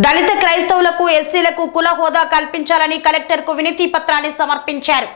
దళిత క్రైస్తవులకు ఎస్సీలకు కుల హోదా కల్పించాలని కలెక్టర్కు వినతి పత్రాన్ని సమర్పించారు.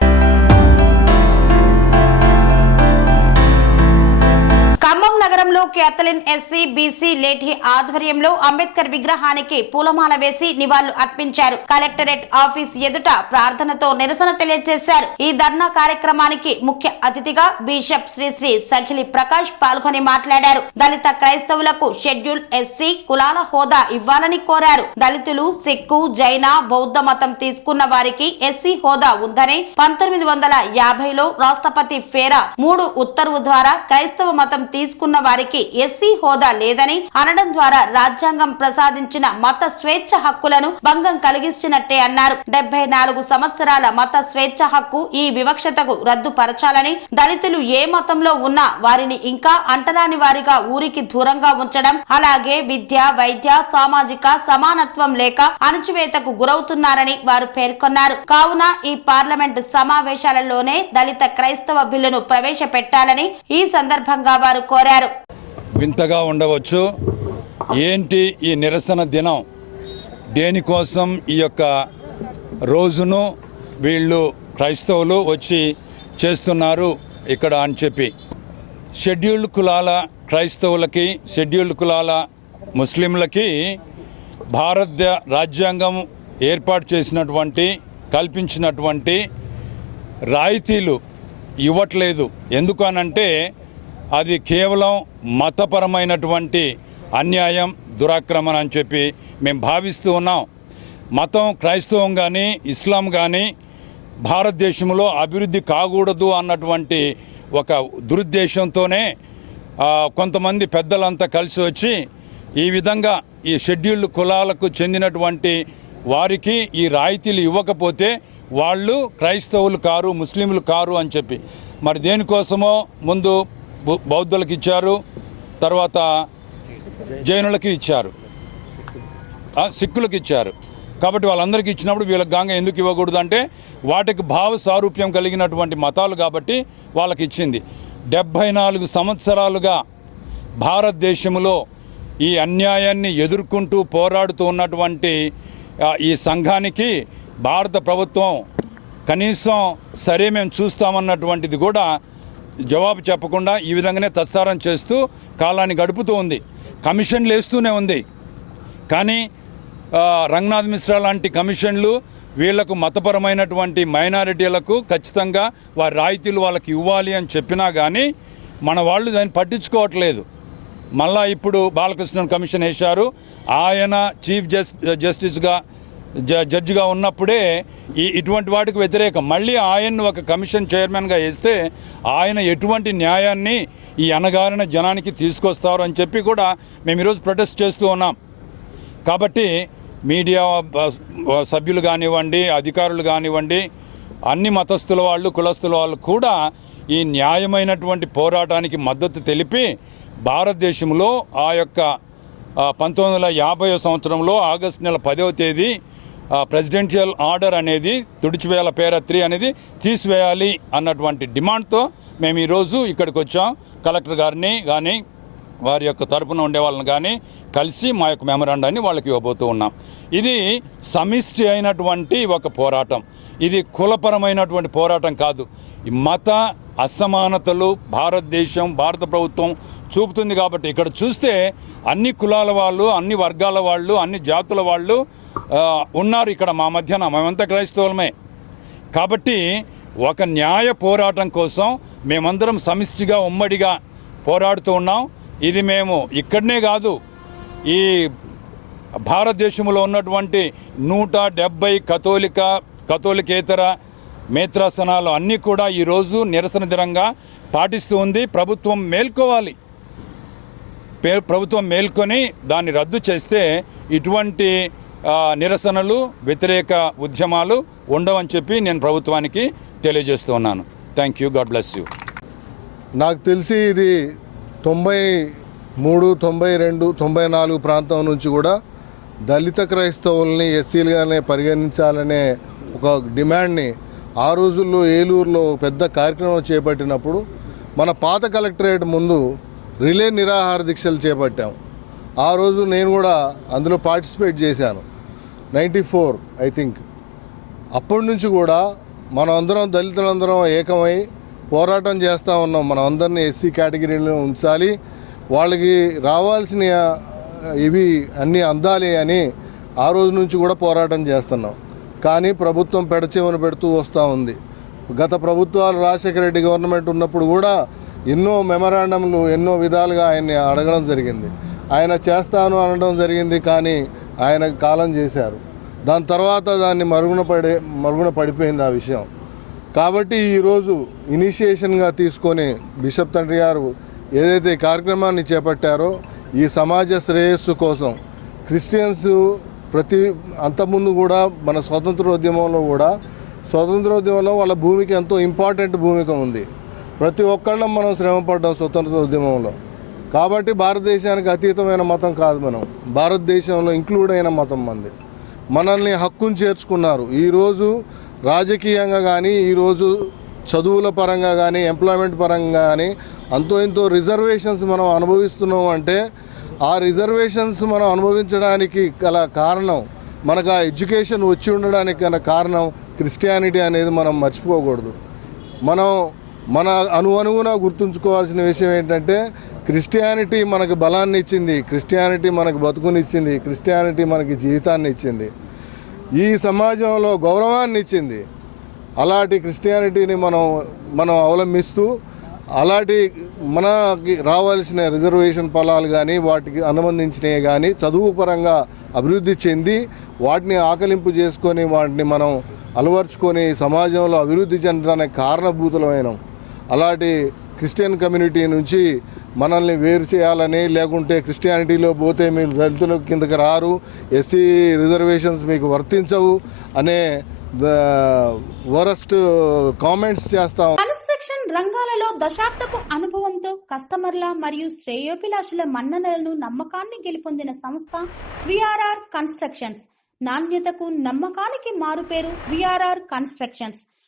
ఖమ్మం నగరంలో క్యాథలిన్ ఎస్సీ బీసీ లేఠి ఆధ్వర్యంలో అంబేద్కర్ విగ్రహానికి పూలమాల వేసి నివాళులు అర్పించారు. కలెక్టరేట్ ఆఫీస్ ఎదుట ప్రార్థనతో నిరసన తెలియజేశారు. ఈ ధర్నా కార్యక్రమానికి ముఖ్య అతిథిగా బిషప్ శ్రీ శ్రీ సఖిలి ప్రకాష్ పాల్గొని మాట్లాడారు. దళిత క్రైస్తవులకు షెడ్యూల్ ఎస్సీ కులాల హోదా ఇవ్వాలని కోరారు. దళితులు సిక్కు జైన బౌద్ధ మతం తీసుకున్న వారికి ఎస్సీ హోదా ఉందని పంతొమ్మిది వందల యాభైలో రాష్ట్రపతి ఫేరా మూడు ఉత్తర్వు ద్వారా క్రైస్తవ మతం తీసుకున్న వారికి ఎస్సీ హోదా లేదని అనడం ద్వారా రాజ్యాంగం ప్రసాదించిన మత స్వేచ్ఛ హక్కులను భంగం కలిగిస్తున్నట్టే అన్నారు. డెబ్బై నాలుగు సంవత్సరాల మత స్వేచ్ఛ హక్కు ఈ వివక్షతకు రద్దుపరచాలని దళితులు ఏ మతంలో ఉన్నా వారిని ఇంకా అంటరాని వారిగా ఊరికి దూరంగా ఉంచడం అలాగే విద్య వైద్య సామాజిక సమానత్వం లేక అణచివేతకు గురవుతున్నారని వారు పేర్కొన్నారు. కావున ఈ పార్లమెంటు సమావేశాలలోనే దళిత క్రైస్తవ బిల్లును ప్రవేశపెట్టాలని ఈ సందర్భంగా వారు కోరారు. వింతగా ఉండవచ్చు. ఏంటి ఈ నిరసన దినం? దేనికోసం ఈ యొక్క రోజును వీళ్ళు క్రైస్తవులు వచ్చి చేస్తున్నారు ఇక్కడ అని చెప్పి. షెడ్యూల్డ్ కులాల క్రైస్తవులకి షెడ్యూల్డ్ కులాల ముస్లింలకి భారత రాజ్యాంగం ఏర్పాటు చేసినటువంటి కల్పించినటువంటి రాయితీలు ఇవ్వట్లేదు. ఎందుకు అనంటే అది కేవలం మతపరమైనటువంటి అన్యాయం దురాక్రమణ అని చెప్పి మేము భావిస్తూ ఉన్నాం. మతం క్రైస్తవం కానీ ఇస్లాం కానీ భారతదేశంలో అభివృద్ధి కాకూడదు అన్నటువంటి ఒక దురుద్దేశంతోనే కొంతమంది పెద్దలంతా కలిసి వచ్చి ఈ విధంగా ఈ షెడ్యూల్డ్ కులాలకు చెందినటువంటి వారికి ఈ రాయితీలు ఇవ్వకపోతే వాళ్ళు క్రైస్తవులు కారు ముస్లింలు కారు అని చెప్పి. మరి దేనికోసమో ముందు బౌద్ధులకు ఇచ్చారు తర్వాత జైనులకి ఇచ్చారు. సిక్కులకు ఇచ్చారు. కాబట్టి వాళ్ళందరికీ ఇచ్చినప్పుడు వీళ్ళకి గంగ ఎందుకు ఇవ్వకూడదు అంటే వాటికి భావ సారూప్యం కలిగినటువంటి మతాలు కాబట్టి వాళ్ళకి ఇచ్చింది. డెబ్భై నాలుగు సంవత్సరాలుగా భారతదేశంలో ఈ అన్యాయాన్ని ఎదుర్కొంటూ పోరాడుతూ ఉన్నటువంటి ఈ సంఘానికి భారత ప్రభుత్వం కనీసం సరే మేము చూస్తామన్నటువంటిది కూడా జవాబు చెప్పకుండా ఈ విధంగానే తత్సారం చేస్తూ కాలాన్ని గడుపుతూ ఉంది. కమిషన్లు వేస్తూనే ఉంది. కానీ రంగనాథ్ మిశ్రా లాంటి కమిషన్లు వీళ్ళకు మతపరమైనటువంటి మైనారిటీలకు ఖచ్చితంగా వారి రాయితీలు వాళ్ళకి ఇవ్వాలి అని చెప్పినా కానీ మన వాళ్ళు దాన్ని పట్టించుకోవట్లేదు. మళ్ళా ఇప్పుడు బాలకృష్ణన్ కమిషన్ వేశారు. ఆయన చీఫ్ జస్ జస్టిస్గా జడ్జిగా ఉన్నప్పుడే ఈ ఇటువంటి వాటికి వ్యతిరేకం. మళ్ళీ ఆయన్ను ఒక కమిషన్ చైర్మన్గా వేస్తే ఆయన ఎటువంటి న్యాయాన్ని ఈ అనగారిన జనానికి తీసుకొస్తారు అని చెప్పి కూడా మేము ఈరోజు ప్రొటెస్ట్ చేస్తూ ఉన్నాం. కాబట్టి మీడియా సభ్యులు కానివ్వండి అధికారులు కానివ్వండి అన్ని మతస్థుల వాళ్ళు కులస్తుల వాళ్ళు కూడా ఈ న్యాయమైనటువంటి పోరాటానికి మద్దతు తెలిపి భారతదేశంలో ఆ యొక్క పంతొమ్మిది వందల యాభై సంవత్సరంలో ఆగస్టు నెల పదవ తేదీ ప్రెసిడెన్షియల్ ఆర్డర్ అనేది తుడిచివేయాల పేర త్రీ అనేది తీసివేయాలి అన్నటువంటి డిమాండ్తో మేము ఈరోజు ఇక్కడికి వచ్చాం. కలెక్టర్ గారిని కానీ వారి యొక్క తరపున ఉండే వాళ్ళని కానీ కలిసి మా యొక్క మెమరాండాన్ని వాళ్ళకి ఇవ్వబోతూ ఉన్నాం. ఇది సమిష్టి అయినటువంటి ఒక పోరాటం. ఇది కులపరమైనటువంటి పోరాటం కాదు. మత అసమానతలు భారతదేశం భారత ప్రభుత్వం చూపుతుంది కాబట్టి ఇక్కడ చూస్తే అన్ని కులాల వాళ్ళు అన్ని వర్గాల వాళ్ళు అన్ని జాతుల వాళ్ళు ఉన్నారు ఇక్కడ మా మధ్యన. మేమంతా క్రైస్తవులమే. కాబట్టి ఒక న్యాయ పోరాటం కోసం మేమందరం సమిష్టిగా ఉమ్మడిగా పోరాడుతూ ఉన్నాం. ఇది మేము ఇక్కడనే కాదు ఈ భారతదేశంలో ఉన్నటువంటి నూట డెబ్బై కథోలిక కథోలికేతర మేత్రాసనాలు అన్నీ కూడా ఈరోజు నిరసన దినంగా పాటిస్తూ ఉంది. ప్రభుత్వం మేల్కోవాలి. ప్రభుత్వం మేల్కొని దాన్ని రద్దు చేస్తే ఇటువంటి నిరసనలు వ్యతిరేక ఉద్యమాలు ఉండవని చెప్పి నేను ప్రభుత్వానికి తెలియజేస్తూ ఉన్నాను. Thank you God bless you నాకు తెలిసి ఇది తొంభై మూడు తొంభై రెండు తొంభై నాలుగు ప్రాంతం నుంచి కూడా దళిత క్రైస్తవుల్ని ఎస్సీలుగానే పరిగణించాలనే ఒక డిమాండ్ని ఆ రోజుల్లో ఏలూరులో పెద్ద కార్యక్రమం చేపట్టినప్పుడు మన పాత కలెక్టరేట్ ముందు రిలే నిరాహార దీక్షలు చేపట్టాం. ఆ రోజు నేను కూడా అందులో పార్టిసిపేట్ చేశాను. నైంటీ ఫోర్ ఐ థింక్ అప్పటి నుంచి కూడా మనం అందరం దళితులందరం ఏకమై పోరాటం చేస్తూ ఉన్నాం. మనం అందరినీ ఎస్సీ కేటగిరీలో ఉంచాలి. వాళ్ళకి రావాల్సిన ఇవి అన్నీ అందాలి అని ఆ రోజు నుంచి కూడా పోరాటం చేస్తున్నాం. కానీ ప్రభుత్వం పెడచెవిన పెడుతూ వస్తూ ఉంది. గత ప్రభుత్వాలు రాజశేఖర రెడ్డి గవర్నమెంట్ ఉన్నప్పుడు కూడా ఎన్నో మెమరాండంలు ఎన్నో విధాలుగా ఆయన్ని అడగడం జరిగింది. ఆయన చేస్తాను అనడం జరిగింది కానీ ఆయన కాలం చేశారు. దాని తర్వాత దాన్ని మరుగున పడే మరుగున పడిపోయింది ఆ విషయం. కాబట్టి ఈరోజు ఇనిషియేషన్గా తీసుకొని బిషప్ తండ్రి గారు ఏదైతే కార్యక్రమాన్ని చేపట్టారో ఈ సమాజ శ్రేయస్సు కోసం క్రిస్టియన్స్ ప్రతి అంతకుముందు కూడా మన స్వతంత్రోద్యమంలో కూడా స్వతంత్రోద్యమంలో వాళ్ళ భూమికి ఎంతో ఇంపార్టెంట్ భూమిక ఉంది. ప్రతి ఒక్కళ్ళం మనం శ్రమపడ్డాం స్వతంత్ర ఉద్యమంలో. కాబట్టి భారతదేశానికి అతీతమైన మతం కాదు మనం. భారతదేశంలో ఇంక్లూడ్ అయిన మతం మంది. మనల్ని హక్కును చేర్చుకున్నారు. ఈరోజు రాజకీయంగా కానీ ఈరోజు చదువుల పరంగా కానీ ఎంప్లాయ్మెంట్ పరంగా కానీ అంతో ఇంతో రిజర్వేషన్స్ మనం అనుభవిస్తున్నాం అంటే ఆ రిజర్వేషన్స్ మనం అనుభవించడానికి గల కారణం మనకు ఆ ఎడ్యుకేషన్ వచ్చి ఉండడానికి గల కారణం క్రిస్టియానిటీ అనేది మనం మర్చిపోకూడదు. మనం మన అనువనుగున గుర్తుంచుకోవాల్సిన విషయం ఏంటంటే క్రిస్టియానిటీ మనకు బలాన్ని ఇచ్చింది క్రిస్టియానిటీ మనకు బతుకునిచ్చింది క్రిస్టియానిటీ మనకి జీవితాన్ని ఇచ్చింది. ఈ సమాజంలో గౌరవాన్ని ఇచ్చింది. అలాంటి క్రిస్టియానిటీని మనం మనం అవలంబిస్తూ అలాంటి మనకి రావాల్సిన రిజర్వేషన్ ఫలాలు కానీ వాటికి అనుబంధించినవి కానీ చదువు పరంగా అభివృద్ధి చెంది వాటిని ఆకలింపు చేసుకొని వాటిని మనం అలవర్చుకొని సమాజంలో అభివృద్ధి చెందడానికి కారణభూతులమైన. అలాంటి క్రిస్టియన్ కమ్యూనిటీ నుంచి మనల్ని వేరు చేయాలని లేకుంటే క్రిస్టియానిటీలో పోతే మీరు దళితుల కిందకి రారు ఎస్సీ రిజర్వేషన్స్ మీకు వర్తించవు అనే వరస్ట్ కామెంట్స్ చేస్తాం కన్స్ట్రక్షన్ రంగాలలో దశాబ్దపు అనుభవంతో కస్టమర్ల మరియు శ్రేయోభిలాషుల మన్ననలను నమ్మకాన్ని గెలుపొందిన సంస్థ విఆర్ఆర్ కన్స్ట్రక్షన్స్. నాణ్యతకు నమ్మకానికి మారుపేరు VRR constructions.